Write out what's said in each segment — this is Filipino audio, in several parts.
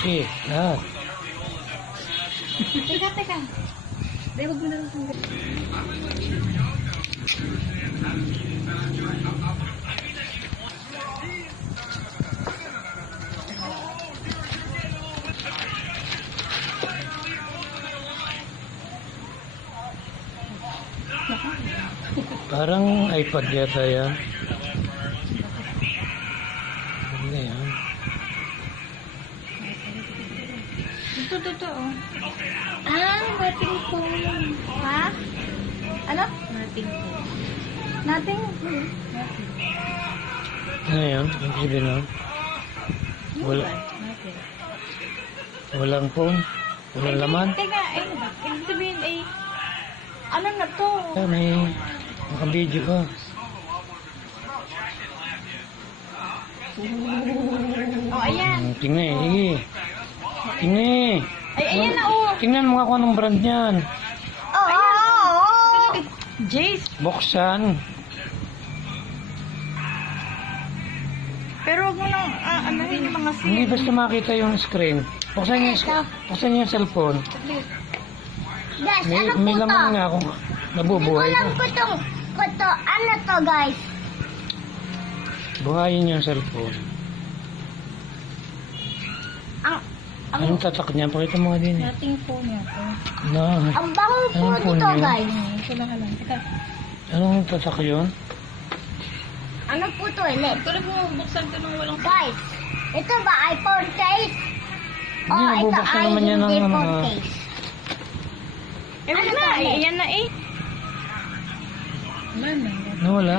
Shit, lahat. Teka. Dahil wag mo na lang tanggal. Parang iPad yata yan. Ano na yan? Ito, oh. Nothing phone. Ha? Ano? Nothing phone. Nothing? Ano yan? Ang sabi na? Wala. Nothing. Walang phone? Walang laman? Teka, ibig sabihin ano na to? Ah, may naka-video ka. Oh, ayan. Tingnan eh, sige. Tingnan eh. Ay, ayan na, oh. Tingnan mo nga kung anong brand yan. Oh. Jace. Buksan. Pero wag mo nang anahin yung mga Hindi basta makita yung screen. Buksan niyo yung cellphone. Guys, May ano po to? laman nga kung nabubuhay Alam ka. ko to. Ano to, guys? Buhayin niyo yung cellphone. Anong tatak niya? Pakita mo nga din eh. Nothing phone yata. No. Ang bango po Anong phone nito, yun? guys. Ito lang lang. Teka. Anong tatak yun? Ano po to, ulit? Tulad mo buksan to nung walang Guys, ito ba iPhone case? Hindi, Ito nabubuksan ay naman yan ng hindi ano. phone case. Eh, Ano na, ba, ulit? ayan na eh. Mana? Nawala.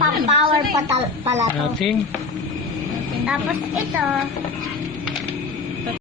Pang-power pa pala to. Nothing. Tapos ito,